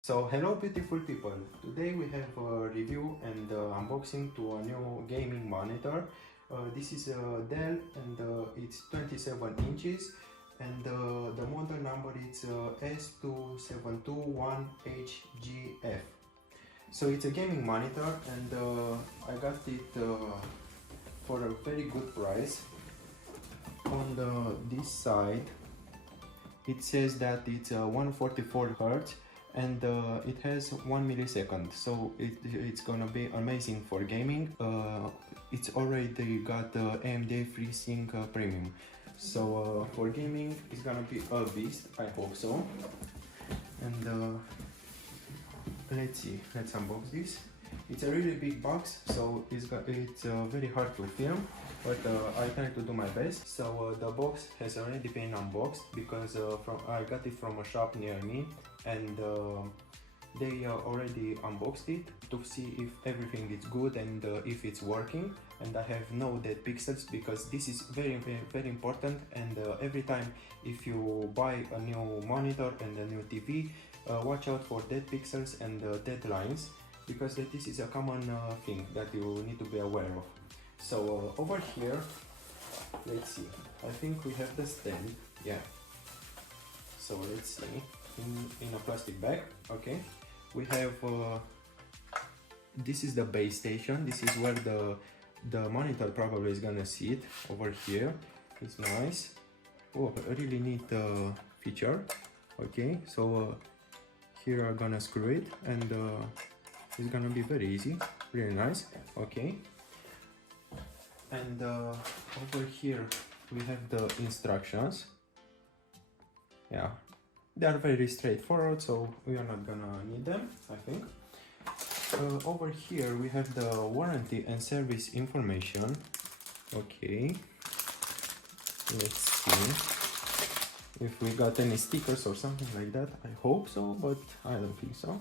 So hello beautiful people, today we have a review and unboxing to a new gaming monitor. This is a Dell and it's 27 inches and the model number is S2721HGF. So it's a gaming monitor and I got it for a very good price. On this side it says that it's 144 Hz and it has 1 millisecond, so it's gonna be amazing for gaming. It's already got AMD FreeSync Premium, so for gaming it's gonna be a beast, I hope so. And let's see, let's unbox this. It's a really big box, so it's very hard to film, but I try to do my best. So the box has already been unboxed because I got it from a shop near me, and they already unboxed it to see if everything is good and if it's working. And I have no dead pixels because this is very important. And every time if you buy a new monitor and a new TV, watch out for dead pixels and dead lines, because this is a common thing that you need to be aware of. So over here, let's see, I think we have the stand, yeah. So let's see, in a plastic bag, okay. We have, this is the base station, this is where the monitor probably is gonna sit, over here. It's nice. Oh, a really neat feature, okay. So here I'm gonna screw it, and it's gonna be very easy, really nice, okay. And over here we have the instructions. Yeah, they are very straightforward, so we are not gonna need them, I think. Over here we have the warranty and service information. Okay, let's see if we got any stickers or something like that. I hope so, but I don't think so.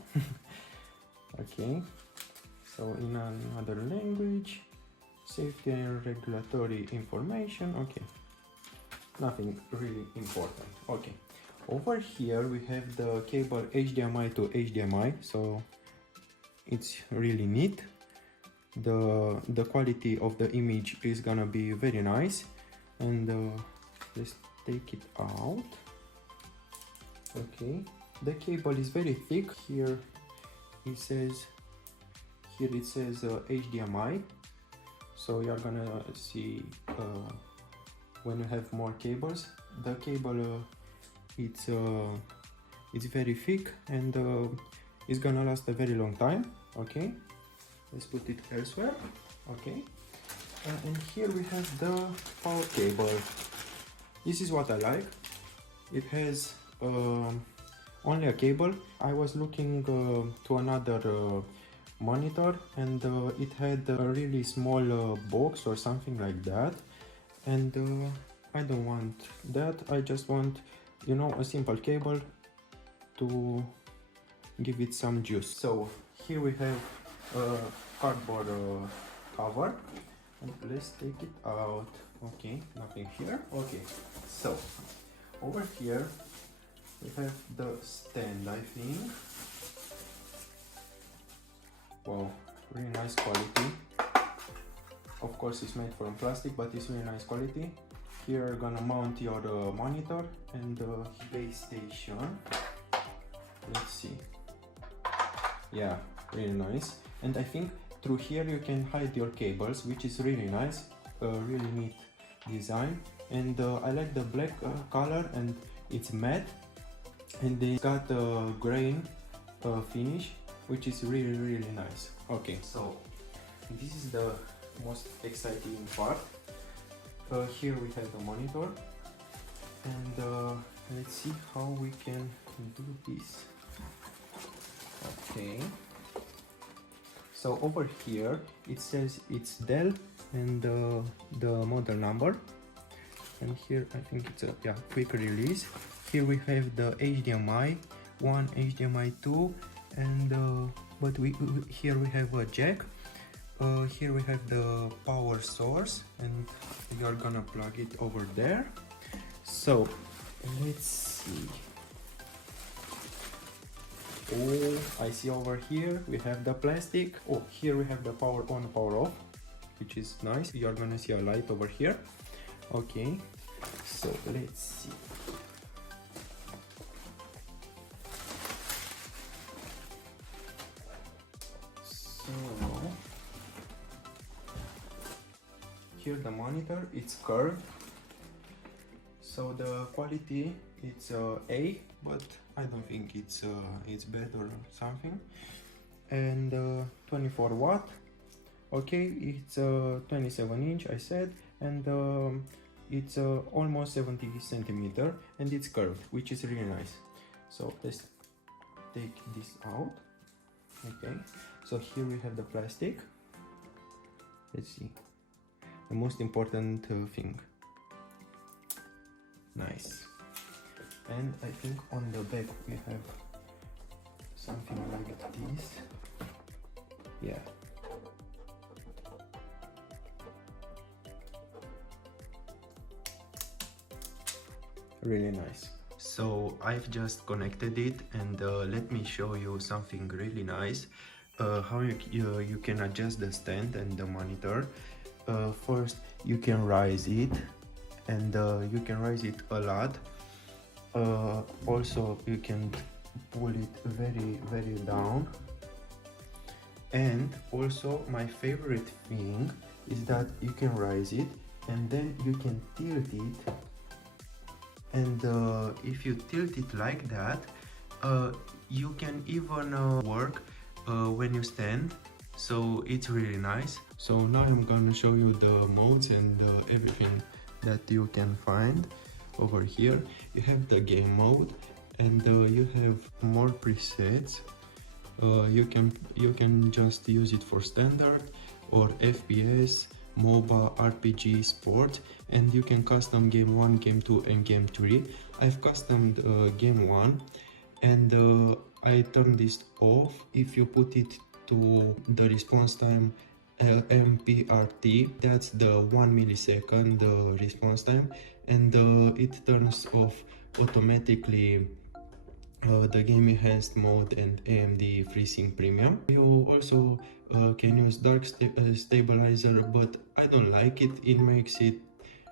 Okay, so in another language, safety and regulatory information. Okay, nothing really important. Okay, over here we have the cable HDMI to HDMI, so it's really neat. The quality of the image is gonna be very nice. And let's take it out. Okay, the cable is very thick. Here it says HDMI, so you're gonna see when you have more cables, the cable it's very thick and it's gonna last a very long time. Okay, let's put it elsewhere. Okay, and here we have the power cable. This is what I like. It has only a cable. I was looking to another monitor, and it had a really small box or something like that, and I don't want that. I just want, you know, a simple cable to give it some juice. So here we have a cardboard cover, and let's take it out. Okay, nothing here. Okay, so over here we have the stand, I think. Wow, really nice quality. Of course it's made from plastic, but it's really nice quality. Here you're gonna mount your monitor and the base station. Let's see. Yeah, really nice. And I think through here you can hide your cables, which is really nice. Really neat design. And I like the black color, and it's matte, and they got a grain finish, which is really nice. Okay, so this is the most exciting part. Here we have the monitor, and let's see how we can do this. Okay, so over here it says it's Dell and the model number, and here I think it's a quick release. Here we have the HDMI 1, HDMI 2, and but here we have a jack. Here we have the power source, and we are gonna plug it over there. So let's see. Oh, I see over here we have the plastic. Oh, here we have the power on, power off, which is nice. You're gonna see a light over here. Okay, so let's see. So here the monitor, it's curved, so the quality it's A, but I don't think it's bad or something. And 24 watt. Okay, it's 27 inch I said, and it's almost 70 centimeter, and it's curved, which is really nice. So let's take this out. Okay, so here we have the plastic. Let's see, the most important thing. Nice. And I think on the back we have something like this. Yeah. Really nice. So I've just connected it, and let me show you something really nice. How you can adjust the stand and the monitor. First you can raise it, and you can raise it a lot. Also you can pull it very down, and also my favorite thing is that you can raise it and then you can tilt it, and if you tilt it like that, you can even work when you stand, so it's really nice. So now I'm gonna show you the modes and everything that you can find. Over here you have the game mode, and you have more presets. You can just use it for standard or FPS, MOBA, RPG, sport, and you can custom game 1, game 2 and game 3. I've customed game 1, and I turned this off. If you put it to the response time MPRT, that's the 1 millisecond response time, and it turns off automatically the game enhanced mode and AMD FreeSync Premium. You also can use dark stabilizer, but I don't like it. It makes it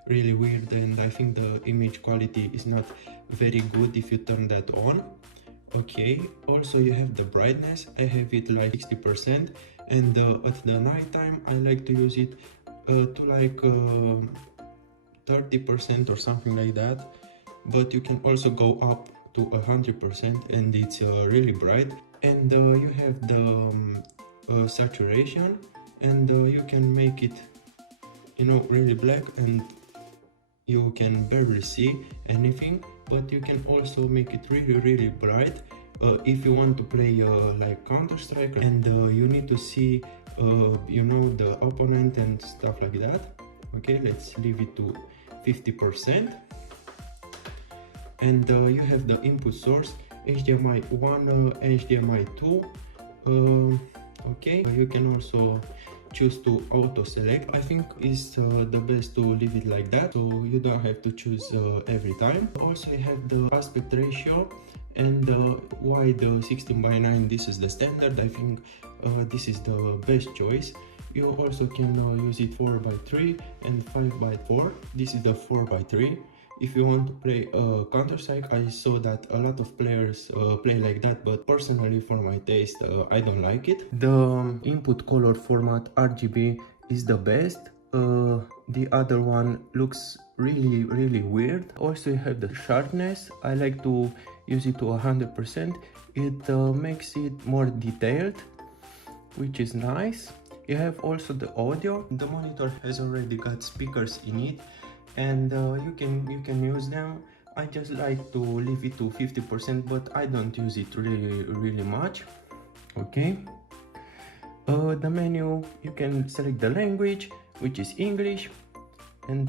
really weird, and I think the image quality is not very good if you turn that on. Okay, also you have the brightness. I have it like 60%, and at the night time I like to use it to like 30% or something like that, but you can also go up to 100%, and it's really bright. And you have the saturation, and you can make it, you know, really black, and you can barely see anything, but you can also make it really bright if you want to play like Counter-Strike, and you need to see you know, the opponent and stuff like that. Okay, let's leave it to 50%. And you have the input source, HDMI 1, HDMI 2. Okay, you can also choose to auto select. I think it's the best to leave it like that, so you don't have to choose every time. Also you have the aspect ratio and wide 16:9. This is the standard. I think this is the best choice. You also can use it 4:3 and 5:4. This is the 4:3. If you want to play Counter-Strike, I saw that a lot of players play like that, but personally for my taste, I don't like it. The input color format RGB is the best. The other one looks really weird. Also you have the sharpness. I like to use it to 100%. It makes it more detailed, which is nice. You have also the audio. The monitor has already got speakers in it, and you can use them. I just like to leave it to 50%, but I don't use it really much. Okay, the menu, you can select the language, which is English, and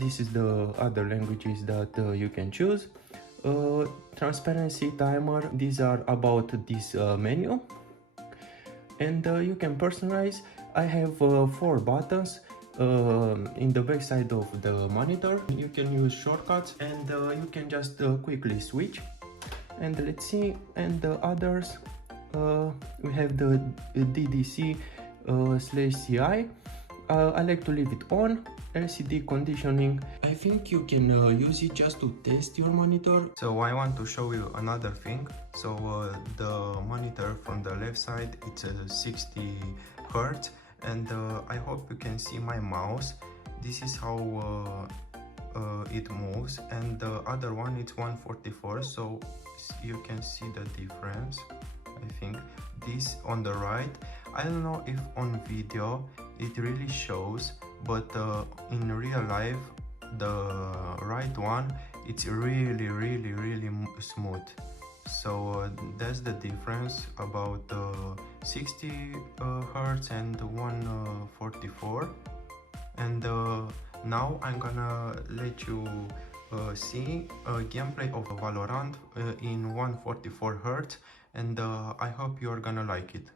this is the other languages that you can choose. Transparency, timer, these are about this menu. And you can personalize. I have 4 buttons in the back side of the monitor. You can use shortcuts, and you can just quickly switch. And let's see, and the others, we have the DDC slash CI. I like to leave it on. LCD conditioning, I think you can use it just to test your monitor. So I want to show you another thing. So the monitor from the left side, it's 60 Hertz, and I hope you can see my mouse. This is how it moves, and the other one it's 144, so you can see the difference. I think this on the right, I don't know if on video it really shows, but in real life the right one, it's really smooth. So that's the difference about 60 Hertz and 144. And now I'm gonna let you see a gameplay of Valorant in 144 Hz, and I hope you're gonna like it.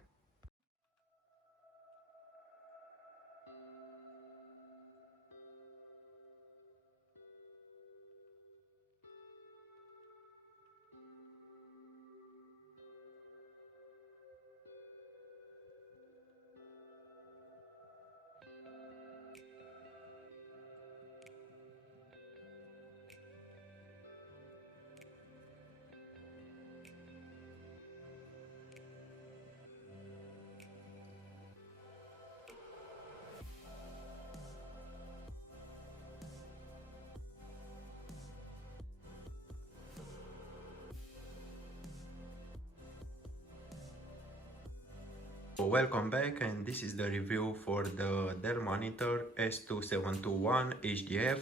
Welcome back, and this is the review for the Dell monitor S2721HGF,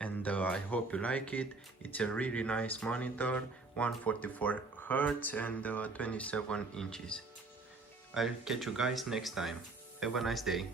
and I hope you like it. It's a really nice monitor, 144 Hz and 27 inches. I'll catch you guys next time. Have a nice day.